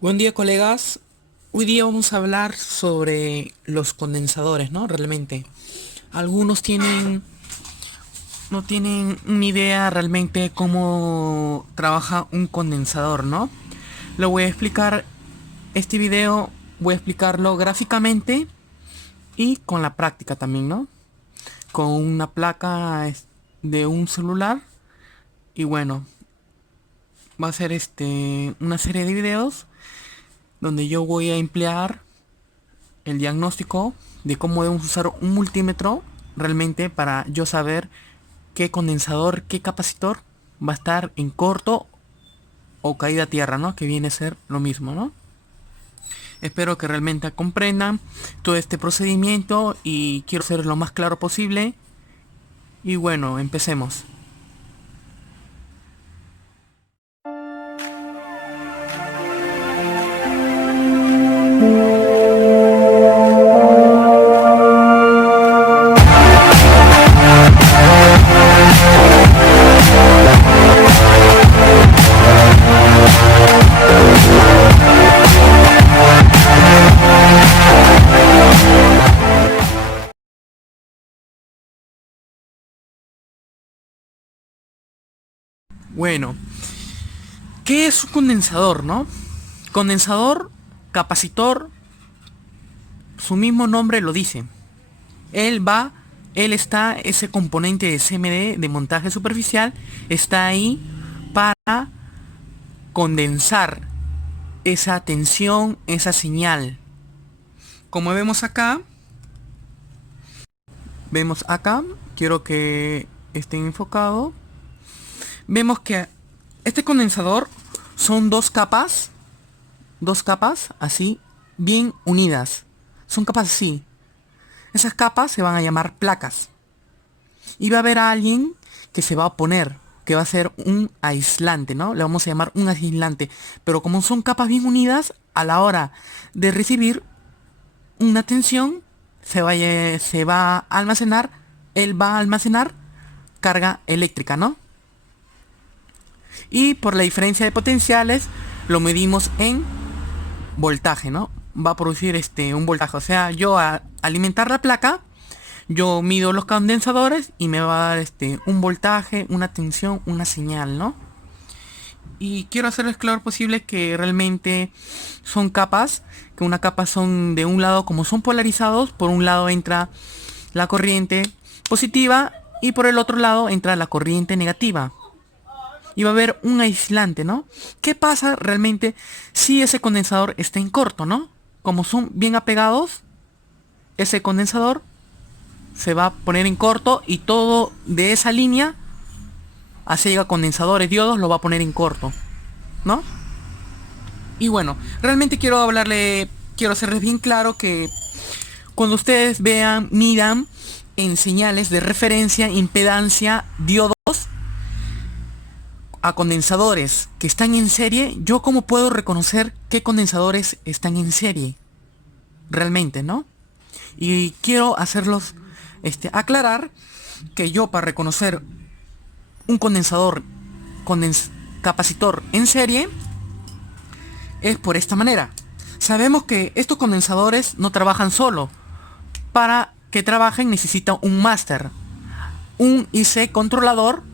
Buen día, colegas. Hoy día vamos a hablar sobre los condensadores, ¿no? Realmente. Algunos no tienen una idea realmente cómo trabaja un condensador, ¿no? Lo voy a explicar, este video voy a explicarlo gráficamente y con la práctica también, ¿no? Con una placa de un celular y bueno, va a ser una serie de videos donde yo voy a emplear el diagnóstico de cómo debemos usar un multímetro realmente para yo saber qué condensador, qué capacitor va a estar en corto o caída a tierra, ¿no? Que viene a ser lo mismo, ¿no? Espero que realmente comprendan todo este procedimiento y quiero ser lo más claro posible. Y bueno, empecemos. Bueno, ¿qué es un condensador, no? Condensador, capacitor, su mismo nombre lo dice. Él va, él está, ese componente de CMD de montaje superficial, está ahí para condensar esa tensión, esa señal. Como vemos acá, quiero que esté enfocado. Vemos que este condensador son dos capas así, bien unidas. Son capas así. Esas capas se van a llamar placas. Y va a haber a alguien que se va a oponer, que va a ser un aislante, ¿no? Le vamos a llamar un aislante. Pero como son capas bien unidas, a la hora de recibir una tensión, se va a almacenar, él va a almacenar carga eléctrica, ¿no? Y por la diferencia de potenciales, lo medimos en voltaje, ¿no? Va a producir un voltaje. O sea, yo a alimentar la placa, yo mido los condensadores y me va a dar un voltaje, una tensión, una señal, ¿no? Y quiero hacerles claro posible que realmente son capas, que una capa son de un lado, como son polarizados, por un lado entra la corriente positiva y por el otro lado entra la corriente negativa. Y va a haber un aislante, ¿no? ¿Qué pasa realmente si ese condensador está en corto, ¿no? Como son bien apegados, ese condensador se va a poner en corto y todo de esa línea, así llega condensadores, diodos, lo va a poner en corto, ¿no? Y bueno, realmente quiero hacerles bien claro que cuando ustedes vean, midan en señales de referencia, impedancia, diodos, a condensadores que están en serie, ¿yo cómo puedo reconocer qué condensadores están en serie? Realmente, ¿no? Y quiero hacerlos aclarar que yo para reconocer un condensador capacitor en serie es por esta manera. Sabemos que estos condensadores no trabajan solo. Para que trabajen necesita un máster, un IC controlador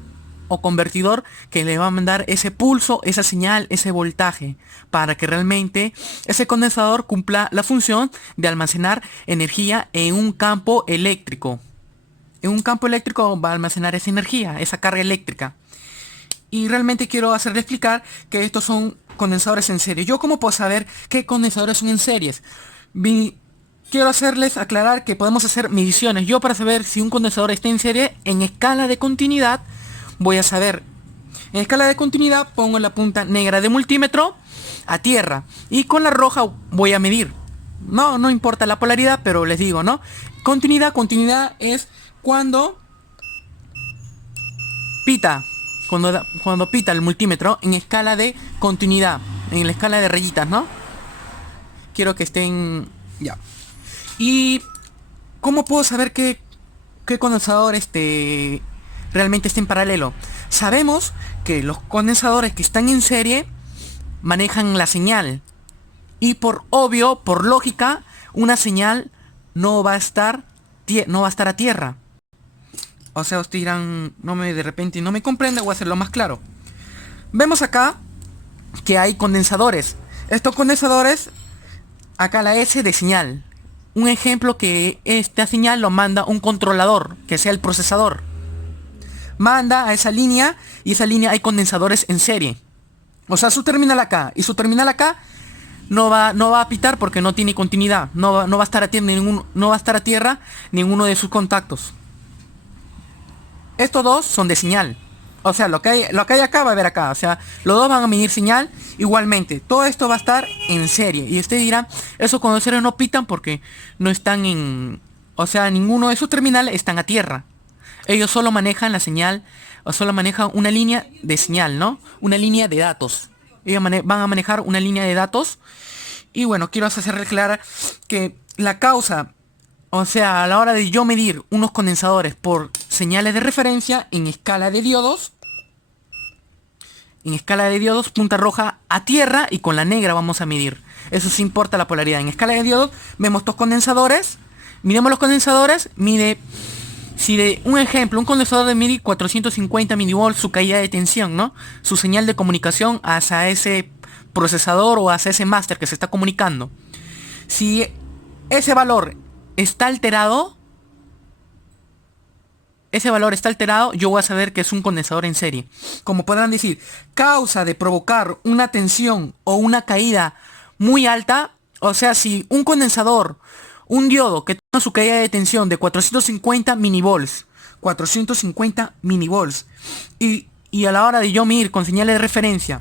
o convertidor que le va a mandar ese pulso, esa señal, ese voltaje, para que realmente ese condensador cumpla la función de almacenar energía en un campo eléctrico. En un campo eléctrico va a almacenar esa energía, esa carga eléctrica. Y realmente quiero hacerle explicar que estos son condensadores en serie. ¿Yo cómo puedo saber qué condensadores son en series? Quiero hacerles aclarar que podemos hacer mediciones. Yo para saber si un condensador está en serie, en escala de continuidad, voy a saber. En escala de continuidad pongo la punta negra de multímetro a tierra. Y con la roja voy a medir. No importa la polaridad, pero les digo, ¿no? Continuidad es cuando pita. Cuando pita el multímetro en escala de continuidad. En la escala de rayitas, ¿no? Quiero que estén... Ya. ¿Y cómo puedo saber qué condensador realmente está en paralelo? Sabemos que los condensadores que están en serie manejan la señal. Y por obvio, por lógica, una señal no va a estar a tierra. O sea, ustedes dirán, de repente no me comprende, voy a hacerlo más claro. Vemos acá que hay condensadores. Estos condensadores, acá la S de señal. Un ejemplo que esta señal lo manda un controlador, que sea el procesador. Manda a esa línea y esa línea hay condensadores en serie. O sea, su terminal acá y su terminal acá no va a pitar porque no tiene continuidad. No va a estar a tierra ninguno de sus contactos. Estos dos son de señal. O sea, lo que hay acá va a haber acá. O sea, los dos van a medir señal igualmente. Todo esto va a estar en serie. Y usted dirá, esos condensadores no pitan porque no están en... O sea, ninguno de sus terminales están a tierra. Ellos solo manejan la señal, o solo manejan una línea de señal, ¿no? Una línea de datos. Ellos van a manejar una línea de datos. Y bueno, quiero hacerle clara que la causa, o sea, a la hora de yo medir unos condensadores por señales de referencia en escala de diodos, punta roja a tierra y con la negra vamos a medir. Eso sí importa la polaridad. En escala de diodos vemos dos condensadores, midemos los condensadores, si de un ejemplo, un condensador de mide 450 milivolts su caída de tensión, ¿no? Su señal de comunicación hacia ese procesador o hacia ese máster que se está comunicando. Si ese valor está alterado, yo voy a saber que es un condensador en serie. Como podrán decir, causa de provocar una tensión o una caída muy alta, o sea, si un condensador, un diodo que tenga su caída de tensión de 450 milivolts, y a la hora de yo medir con señales de referencia,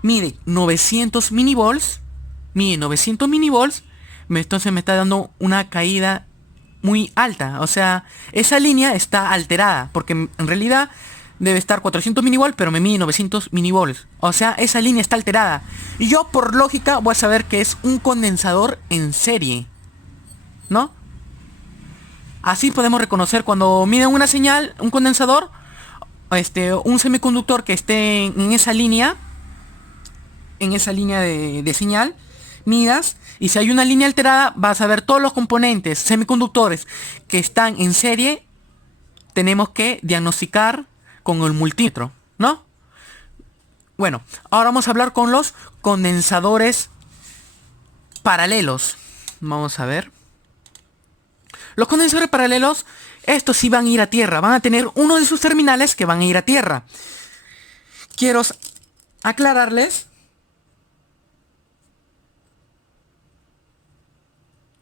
mide 900 milivolts, entonces me está dando una caída muy alta. O sea, esa línea está alterada, porque en realidad debe estar 400 milivolts, pero me mide 900 milivolts. O sea, esa línea está alterada. Y yo por lógica voy a saber que es un condensador en serie, ¿no? Así podemos reconocer cuando miden una señal, un condensador, un semiconductor que esté en esa línea, de señal, midas, y si hay una línea alterada vas a ver todos los componentes semiconductores que están en serie. Tenemos que diagnosticar con el multímetro, ¿no? Bueno, ahora vamos a hablar con los condensadores paralelos. Vamos a ver. Los condensadores paralelos, estos sí van a ir a tierra, van a tener uno de sus terminales que van a ir a tierra. Quiero aclararles.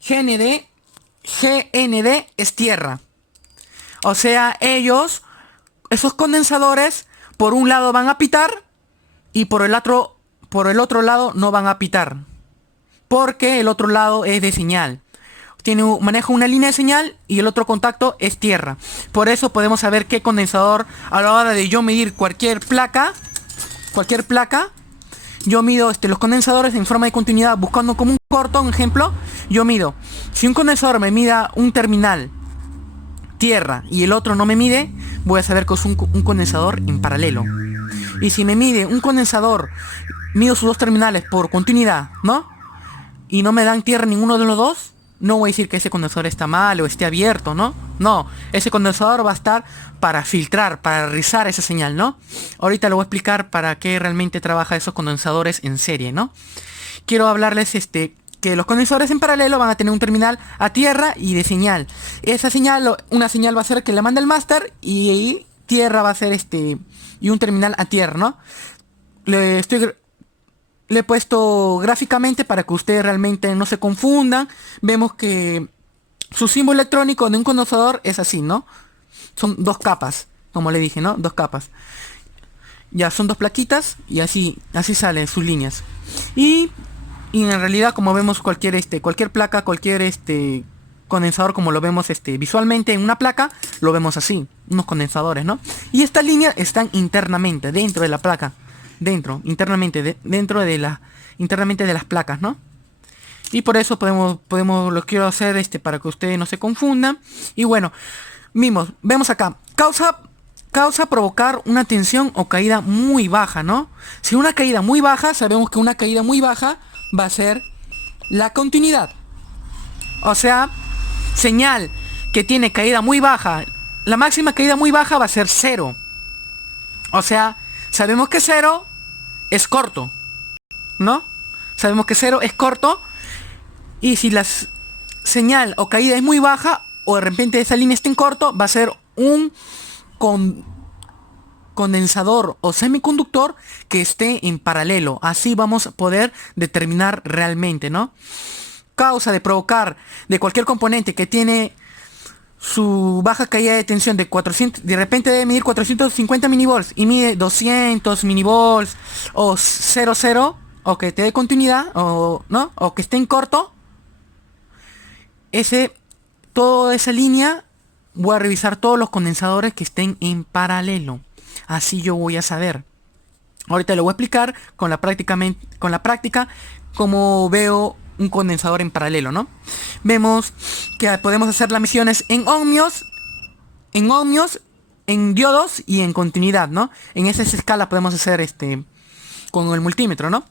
GND es tierra. O sea, esos condensadores, por un lado van a pitar y por el otro lado no van a pitar. Porque el otro lado es de señal. Maneja una línea de señal y el otro contacto es tierra. Por eso podemos saber qué condensador, a la hora de yo medir cualquier placa, yo mido los condensadores en forma de continuidad, buscando como un corto, un ejemplo. Yo mido, si un condensador me mida un terminal tierra y el otro no me mide, voy a saber que es un condensador en paralelo. Y si me mide un condensador, mido sus dos terminales por continuidad, ¿no? Y no me dan tierra ninguno de los dos, no voy a decir que ese condensador está mal o esté abierto, ¿no? No, ese condensador va a estar para filtrar, para rizar esa señal, ¿no? Ahorita le voy a explicar para qué realmente trabaja esos condensadores en serie, ¿no? Quiero hablarles que los condensadores en paralelo van a tener un terminal a tierra y de señal. Esa señal, una señal va a ser que le manda el máster y tierra va a ser y un terminal a tierra, ¿no? Le he puesto gráficamente para que ustedes realmente no se confundan. Vemos que su símbolo electrónico de un condensador es así, ¿no? Son dos capas, como le dije, ¿no? Dos capas. Ya son dos plaquitas y así salen sus líneas. Y en realidad, como vemos cualquier placa, cualquier condensador, como lo vemos visualmente en una placa, lo vemos así, unos condensadores, ¿no? Y estas líneas están internamente, dentro de la placa. Internamente de las placas, ¿no? Y por eso lo quiero hacer para que ustedes no se confundan. Y bueno, vemos acá, causa provocar una tensión o caída muy baja, ¿no? Si una caída muy baja, sabemos que una caída muy baja va a ser la continuidad. O sea, señal que tiene caída muy baja, la máxima caída muy baja va a ser 0. O sea, sabemos que 0 es corto, ¿no? Sabemos que 0 es corto. Y si la señal o caída es muy baja, o de repente esa línea está en corto, va a ser un condensador o semiconductor que esté en paralelo. Así vamos a poder determinar realmente, ¿no? Causa de provocar de cualquier componente que tiene su baja caída de tensión de 400, de repente debe medir 450 minivolts y mide 200 minivolts o 00, o que te dé continuidad, o no, o que esté en corto. Toda esa línea voy a revisar todos los condensadores que estén en paralelo. Así yo voy a saber. Ahorita le voy a explicar con la práctica cómo veo un condensador en paralelo, ¿no? Vemos que podemos hacer las mediciones en ohmios, en diodos y en continuidad, ¿no? En esa escala podemos hacer con el multímetro, ¿no?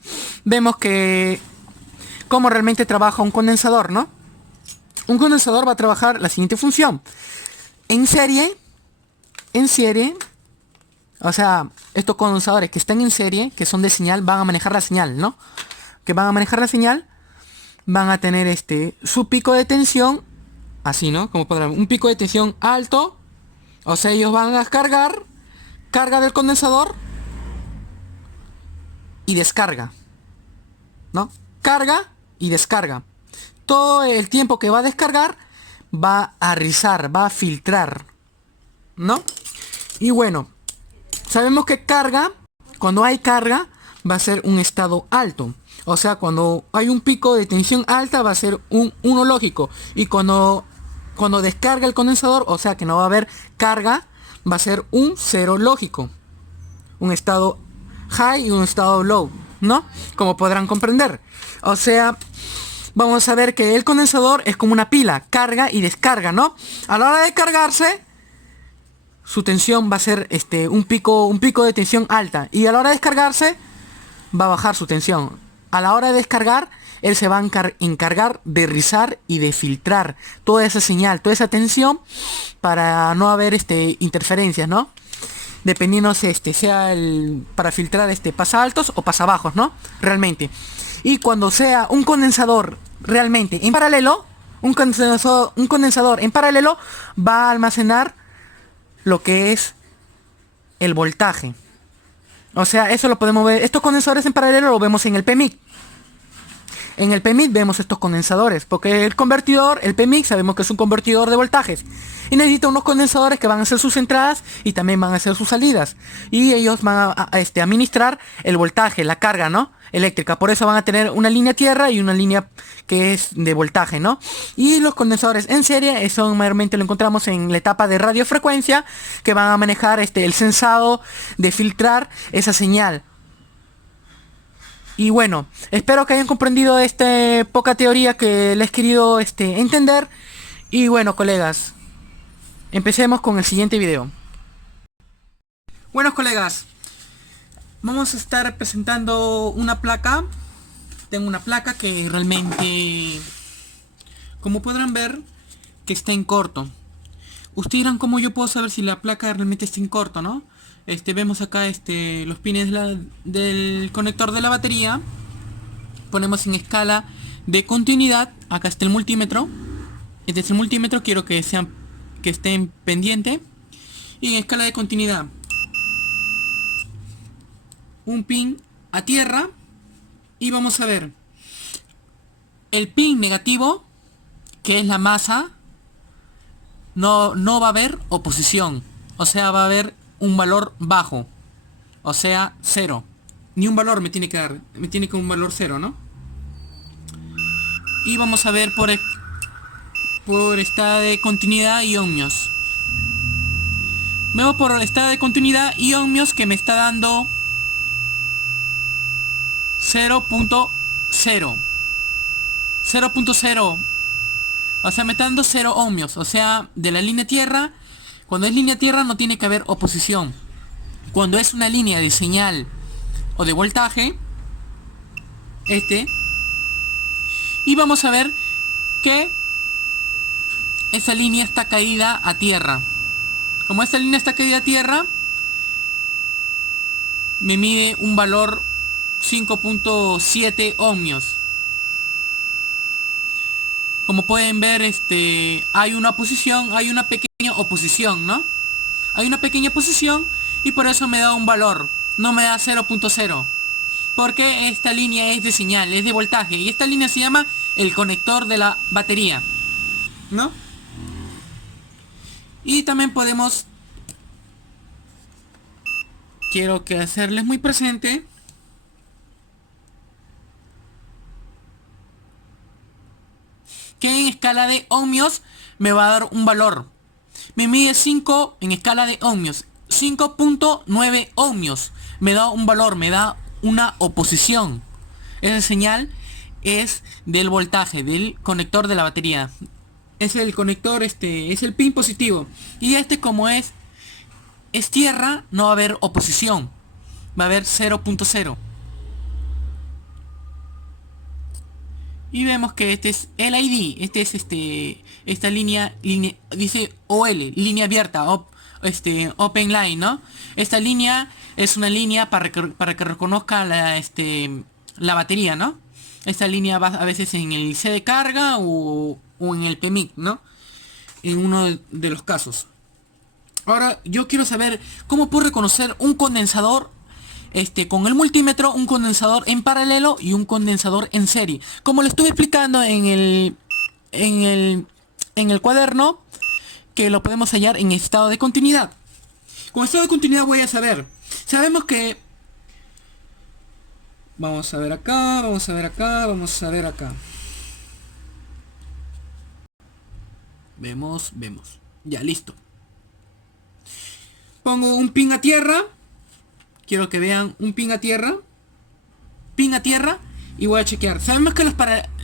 Vemos que cómo realmente trabaja un condensador, ¿no? Un condensador va a trabajar la siguiente función. En serie, o sea, estos condensadores que están en serie, que son de señal, van a manejar la señal, ¿no? Que van a manejar la señal, van a tener su pico de tensión, así, ¿no? Como podrán, un pico de tensión alto, o sea, ellos van a carga del condensador y descarga, ¿no? Carga y descarga. Todo el tiempo que va a descargar va a rizar, va a filtrar, ¿no? Y bueno, sabemos que cuando hay carga, va a ser un estado alto. O sea, cuando hay un pico de tensión alta va a ser un 1 lógico. Y cuando descarga el condensador, o sea que no va a haber carga, va a ser un 0 lógico. Un estado high y un estado low, ¿no? Como podrán comprender. O sea, vamos a ver que el condensador es como una pila, carga y descarga, ¿no? A la hora de cargarse, su tensión va a ser un pico de tensión alta, y a la hora de descargarse va a bajar su tensión. A la hora de descargar, él se va a encargar de rizar y de filtrar toda esa señal, toda esa tensión, para no haber interferencias, ¿no? Dependiendo si sea para filtrar pasa altos o pasa bajos, ¿no? Realmente. Y cuando sea un condensador realmente en paralelo, un condensador en paralelo va a almacenar lo que es el voltaje. O sea, eso lo podemos ver. Estos condensadores en paralelo lo vemos en el PMIC. En el PMIC vemos estos condensadores, porque el PMIC sabemos que es un convertidor de voltajes, y necesita unos condensadores que van a ser sus entradas y también van a ser sus salidas, y ellos van a administrar el voltaje, la carga, ¿no? Eléctrica. Por eso van a tener una línea tierra y una línea que es de voltaje, ¿no? Y los condensadores en serie, eso mayormente lo encontramos en la etapa de radiofrecuencia, que van a manejar el sensado de filtrar esa señal. Y bueno, espero que hayan comprendido esta poca teoría que les he querido entender. Y bueno, colegas, empecemos con el siguiente video. Buenos colegas, vamos a estar presentando una placa. Tengo una placa que realmente, como podrán ver, que está en corto. Ustedes dirán, ¿cómo yo puedo saber si la placa realmente está en corto, no? Vemos acá los pines del conector de la batería. Ponemos en escala de continuidad. Acá está el multímetro. Este es el multímetro, quiero que estén pendiente. Y en escala de continuidad, un pin a tierra. Y vamos a ver el pin negativo, que es la masa. No va a haber oposición, o sea, va a haber un valor bajo, o sea, 0. Ni un valor me tiene que dar, me tiene que un valor 0, ¿no? Y vamos a ver por estado de continuidad y ohmios. Vemos por estado de continuidad y ohmios que me está dando 0.0. 0.0. O sea, me está dando 0 ohmios. O sea, de la línea tierra, Cuando es línea tierra no tiene que haber oposición. Cuando es una línea de señal o de voltaje, y vamos a ver que esa línea está caída a tierra. Como esta línea está caída a tierra, me mide un valor 5.7 ohmios. Como pueden ver, hay una oposición, hay una pequeña oposición, ¿no? Hay una pequeña oposición y por eso me da un valor, no me da 0.0. Porque esta línea es de señal, es de voltaje, y esta línea se llama el conector de la batería, ¿no? Y también podemos, quiero que hacerles muy presente que en escala de ohmios me va a dar un valor. Me mide 5 en escala de ohmios, 5.9 ohmios. Me da un valor, me da una oposición. Esa señal es del voltaje, del conector de la batería. Es el conector, es el pin positivo. Y como es tierra, no va a haber oposición. Va a haber 0.0. Y vemos que este es el ID. Este es esta línea dice OL, línea abierta, open line, ¿no? Esta línea es una línea para que reconozca la batería, ¿no? Esta línea va a veces en el IC de carga o en el PMIC, ¿no? En uno de los casos. Ahora yo quiero saber cómo puedo reconocer un condensador con el multímetro, un condensador en paralelo y un condensador en serie. Como le estuve explicando en el cuaderno, que lo podemos hallar en estado de continuidad. Con estado de continuidad voy a saber. Sabemos que... Vamos a ver acá, vamos a ver acá, vamos a ver acá. Vemos. Ya, listo. Pongo un pin a tierra. Quiero que vean un pin a tierra. Pin a tierra. Y voy a chequear. Sabemos que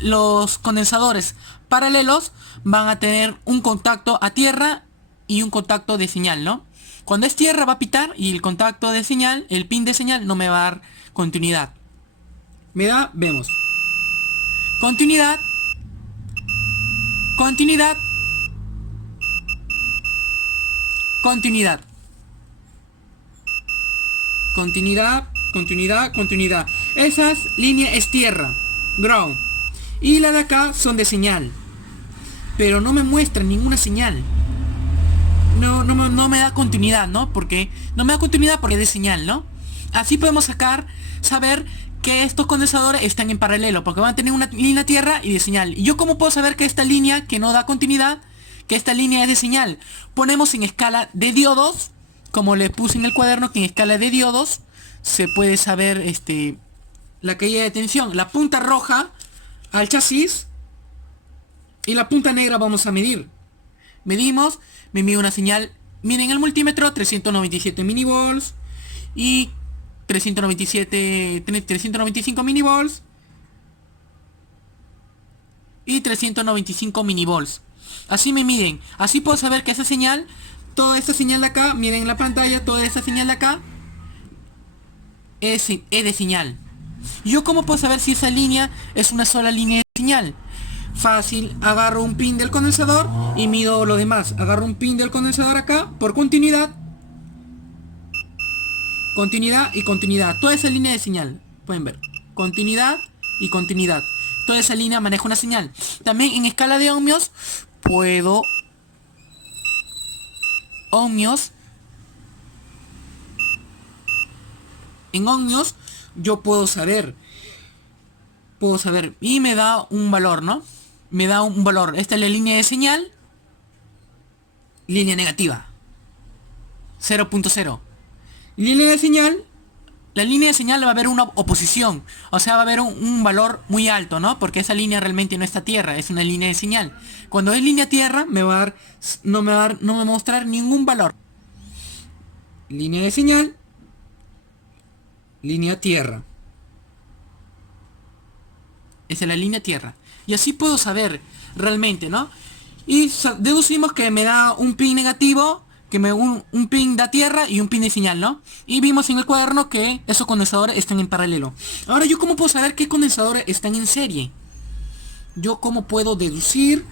los condensadores paralelos van a tener un contacto a tierra y un contacto de señal, ¿no? Cuando es tierra va a pitar y el contacto de señal, el pin de señal, no me va a dar continuidad. Vemos. Continuidad. Continuidad. Continuidad. Continuidad. Esas líneas es tierra, ground. Y la de acá son de señal. Pero no me muestra ninguna señal. No me da continuidad, ¿no? Porque no me da continuidad porque es de señal, ¿no? Así podemos saber que estos condensadores están en paralelo, porque van a tener una línea tierra y de señal. ¿Y yo cómo puedo saber que esta línea que no da continuidad, que esta línea es de señal? Ponemos en escala de diodos, como le puse en el cuaderno, que en escala de diodos se puede saber la caída de tensión. La punta roja al chasis y la punta negra vamos a medir. Medimos, me mide una señal, miren el multímetro, 397 milivolts y 395 milivolts y 395 milivolts. Así me miden, así puedo saber que esa señal, toda esta señal de acá, miren en la pantalla, toda esta señal de acá es de señal. ¿Yo cómo puedo saber si esa línea es una sola línea de señal? Fácil, agarro un pin del condensador y mido lo demás. Agarro un pin del condensador acá por continuidad. Continuidad y continuidad. Toda esa línea de señal, pueden ver. Continuidad y continuidad. Toda esa línea maneja una señal. También en escala de ohmios puedo... En ohmios yo puedo saber y me da un valor, ¿no? Me da un valor. Esta es la línea de señal. Línea negativa 0.0. Línea de señal. La línea de señal va a haber una oposición. O sea, va a haber un valor muy alto, ¿no? Porque esa línea realmente no está tierra, es una línea de señal. Cuando es línea tierra no me va a mostrar ningún valor. Línea de señal. Línea tierra. Esa es la línea tierra. Y así puedo saber realmente, ¿no? Y deducimos que me da un pin negativo, un pin da tierra y un pin de señal, ¿no? Y vimos en el cuaderno que esos condensadores están en paralelo. Ahora, ¿yo cómo puedo saber qué condensadores están en serie? ¿Yo cómo puedo deducir?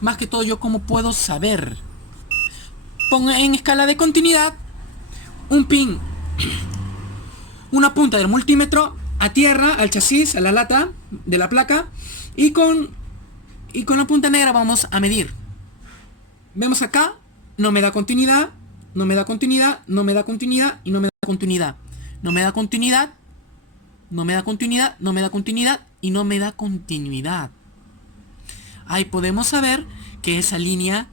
Más que todo, ¿yo cómo puedo saber? Pongo en escala de continuidad un pin, una punta del multímetro a tierra, al chasis, a la lata de la placa, y con la punta negra vamos a medir. Vemos acá, no me da continuidad, no me da continuidad, no me da continuidad y no me da continuidad. No me da continuidad, no me da continuidad, no me da continuidad y no me da continuidad. Ahí podemos saber que esa línea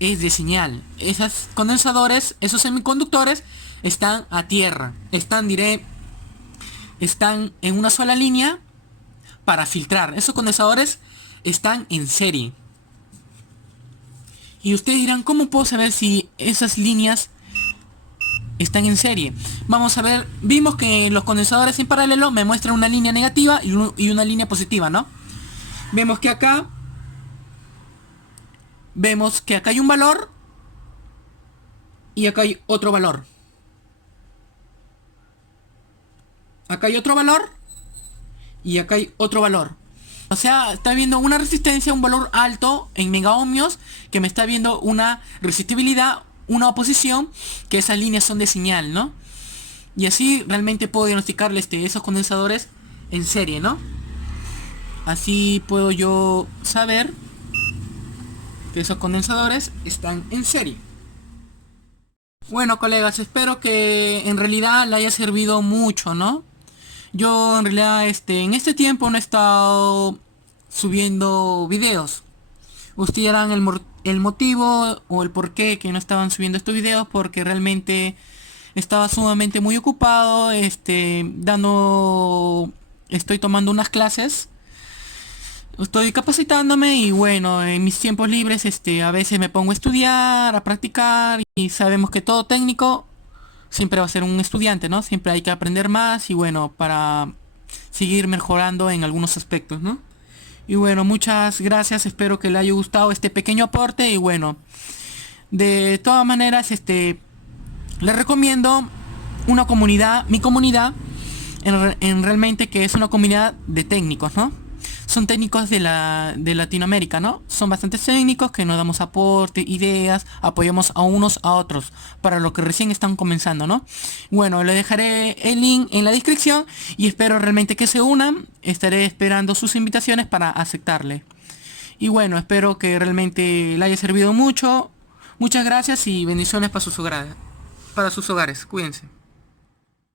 es de señal. Esos condensadores, esos semiconductores están a tierra. Están en una sola línea para filtrar. Esos condensadores están en serie. Y ustedes dirán, ¿cómo puedo saber si esas líneas están en serie? Vamos a ver, vimos que los condensadores en paralelo me muestran una línea negativa y una línea positiva, ¿no? Vemos que acá hay un valor y acá hay otro valor. Acá hay otro valor y acá hay otro valor. O sea, está viendo una resistencia, un valor alto en megaohmios, que me está viendo una resistibilidad, una oposición, que esas líneas son de señal, ¿no? Y así realmente puedo diagnosticarle esos condensadores en serie, ¿no? Así puedo yo saber que esos condensadores están en serie. Bueno, colegas, espero que en realidad le haya servido mucho, ¿no? Yo en realidad en este tiempo no he estado subiendo videos. Ustedes dirán el motivo o el por qué que no estaban subiendo estos videos, porque realmente estaba sumamente muy ocupado, estoy tomando unas clases, estoy capacitándome y bueno, en mis tiempos libres a veces me pongo a estudiar, a practicar, y sabemos que todo técnico siempre va a ser un estudiante, ¿no? Siempre hay que aprender más y bueno, para seguir mejorando en algunos aspectos, ¿no? Y bueno, muchas gracias, espero que le haya gustado este pequeño aporte y bueno, de todas maneras, les recomiendo una comunidad, mi comunidad, en realmente que es una comunidad de técnicos, ¿no? Son técnicos de Latinoamérica, ¿no? Son bastante técnicos que nos damos aporte, ideas, apoyamos a unos a otros para los que recién están comenzando, ¿no? Bueno, le dejaré el link en la descripción y espero realmente que se unan. Estaré esperando sus invitaciones para aceptarle. Y bueno, espero que realmente le haya servido mucho. Muchas gracias y bendiciones para sus hogares. Cuídense.